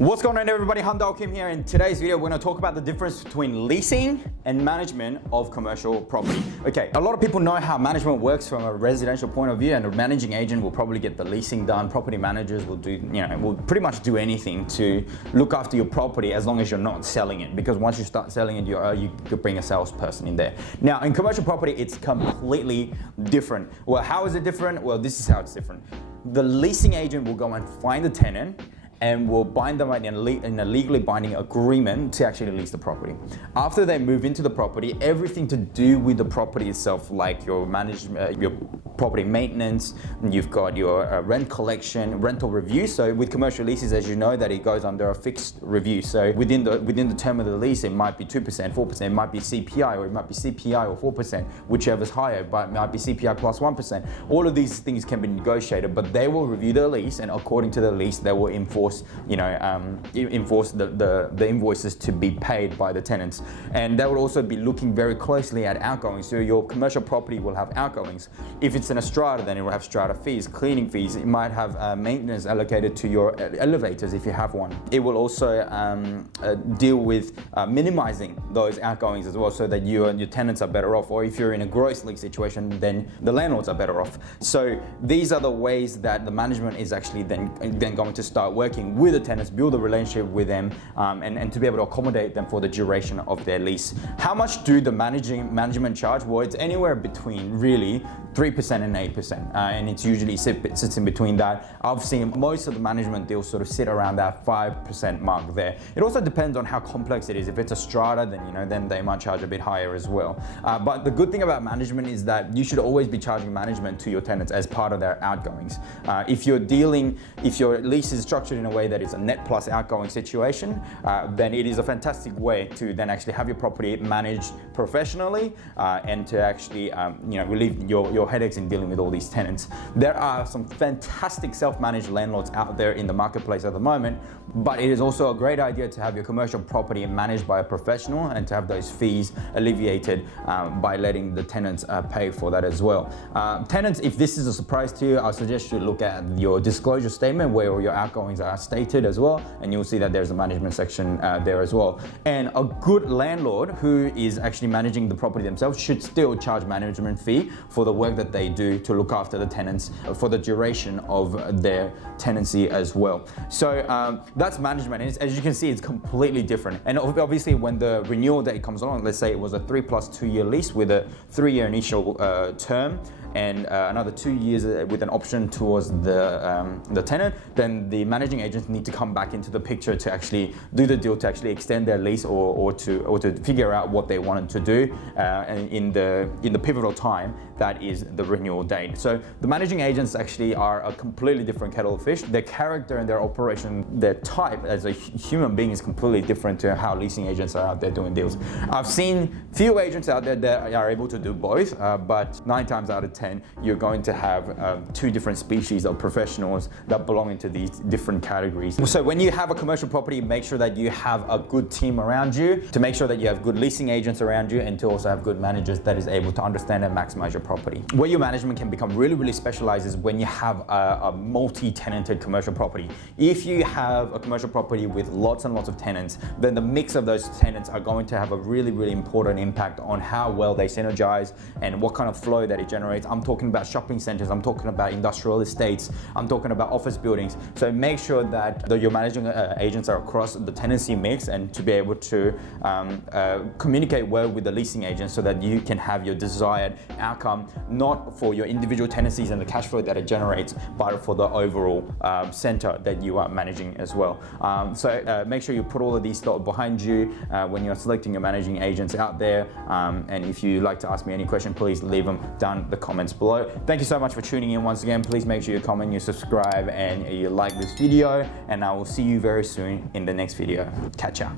What's going on, everybody? Hamdal Kim here. In today's video, we're going to talk about the difference between leasing and management of commercial property. Okay, a lot of people know how management works from a residential point of view, and a managing agent will probably get the leasing done. Property managers will do, will pretty much do anything to look after your property as long as you're not selling it. Because once you start selling it, you could bring a salesperson in there. Now, in commercial property, it's completely different. Well, how is it different? Well, this is how it's different. The leasing agent will go and find the tenant and will bind them in a legally binding agreement to actually lease the property. After they move into the property, everything to do with the property itself, like your management, your property maintenance, you've got your rent collection, rental review. So with commercial leases, as you know, that it goes under a fixed review. So within the term of the lease, it might be 2%, 4%, it might be CPI, or it might be CPI or 4%, whichever's higher, but it might be CPI plus 1%. All of these things can be negotiated, but they will review the lease, and according to the lease, they will enforce the invoices to be paid by the tenants. And they will also be looking very closely at outgoings. So your commercial property will have outgoings. If it's in a strata, then it will have strata fees, cleaning fees. It might have maintenance allocated to your elevators if you have one. It will also deal with minimizing those outgoings as well, so that you and your tenants are better off. Or if you're in a gross leak situation, then the landlords are better off. So these are the ways that the management is actually then going to start working with the tenants, build a relationship with them, and to be able to accommodate them for the duration of their lease. How much do the management charge? Well, it's anywhere between really 3% and 8%, and it's usually sits in between that. I've seen most of the management deals sort of sit around that 5% mark there. It also depends on how complex it is. If it's a strata, then they might charge a bit higher as well. But the good thing about management is that you should always be charging management to your tenants as part of their outgoings. If your lease is structured in a way that is a net plus outgoing situation, then it is a fantastic way to then actually have your property managed professionally, and to actually relieve your headaches in dealing with all these tenants. There are some fantastic self-managed landlords out there in the marketplace at the moment, but it is also a great idea to have your commercial property managed by a professional and to have those fees alleviated by letting the tenants pay for that as well. Tenants, if this is a surprise to you, I suggest you look at your disclosure statement where all your outgoings are stated as well, and you'll see that there's a management section there as well. And a good landlord who is actually managing the property themselves should still charge management fee for the work that they do to look after the tenants for the duration of their tenancy as well. So that's management. And as you can see, it's completely different. And obviously when the renewal date comes along, let's say it was a 3+2 year lease with a 3-year initial term, and another 2 years with an option towards the tenant, then the managing agents need to come back into the picture to actually do the deal, to actually extend their lease or to figure out what they wanted to do in the pivotal time that is the renewal date. So the managing agents actually are a completely different kettle of fish. Their character and their operation, their type as a human being is completely different to how leasing agents are out there doing deals. I've seen few agents out there that are able to do both, but 9 times out of 10, you're going to have 2 different species of professionals that belong into these different categories. So when you have a commercial property, make sure that you have a good team around you, to make sure that you have good leasing agents around you, and to also have good managers that is able to understand and maximize your property. Where your management can become really, really specialized is when you have a multi-tenanted commercial property. If you have a commercial property with lots and lots of tenants, then the mix of those tenants are going to have a really, really important impact on how well they synergize and what kind of flow that it generates. I'm talking about shopping centers, I'm talking about industrial estates, I'm talking about office buildings. So make sure that your managing agents are across the tenancy mix, and to be able to communicate well with the leasing agents so that you can have your desired outcome, not for your individual tenancies and the cash flow that it generates, but for the overall center that you are managing as well. So make sure you put all of these thoughts behind you when you're selecting your managing agents out there. And if you'd like to ask me any question, please leave them down in the comments below. Thank you so much for tuning in once again. Please make sure you comment, you subscribe, and you like this video, and I will see you very soon in the next video. Catch ya.